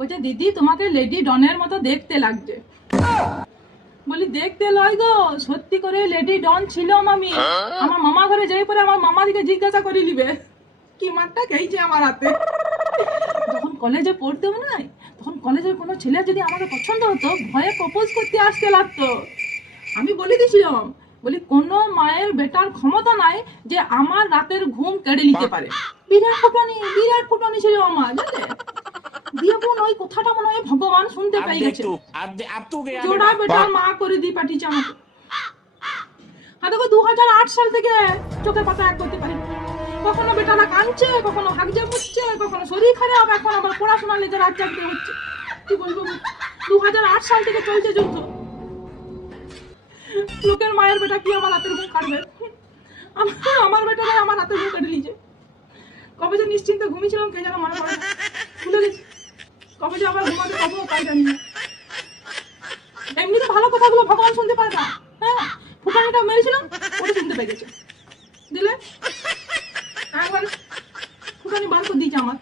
বলছে দিদি তোমাকে লেডি ডনের মতো দেখতে লাগছে। বলি দেখতে লয় গো, সত্যি করে লেডি ডন ছিল মামি। আমার মামা ঘরে যাই পরে আমার মামা দিকে জিজ্ঞাসা করে নিবে কি মারটা খেয়েছে আমার হাতে। যখন কলেজে পড়তেও নাই, তখন কলেজের কোনো ছেলে যদি আমাকে পছন্দ হতো ভয়ে প্রপোজ করতে আসতে লাগতো। আমি বলে দিয়েছিলাম, বলি কোনো মায়ের বেটার ক্ষমতা নাই যে আমার রাতের ঘুম কেড়ে নিতে পারে। বিরাট ফুটানি ছিল আমার, জানলে? দিয়ে বোন ওই কথাটা মনে হয় ভগবান শুনতে পেয়ে গেছে। জোড়া বেটার মা করে দিয়ে পাঠিয়েছে আমাকে। আর দেখো 2008 সাল থেকে চোখের পাতা এক করতে পারি। কখনো বেটারা কাঁদছে, কখনো হাগজে পড়ছে, কখনো শরীর খারাপ, এখন আবার পড়াশোনা লেগে রাত জাগতে হচ্ছে। কি বলবো, 2008 সাল থেকে চলছে যুদ্ধ। লোকের মায়ের বেটা কি আমার হাতের মুখ কাটবে? আমার বেটারাই আমার হাতের মুখ কেটে নিয়েছে। কবে যে নিশ্চিন্তে ঘুমিয়েছিলাম কে যেন মনে পড়ে, ভুলে গেছি। কবে যে আবার ঘুমাতে পাবো তাই জানি না। এমনিতে ভালো কথাগুলো ভগবান শুনতে পারে না। হ্যাঁ, ফুটানিটা মেরেছিলাম, ওটা শুনতে পেয়ে গেছে। দিলে একবার ফুটানি বার করে দিয়েছে আমার।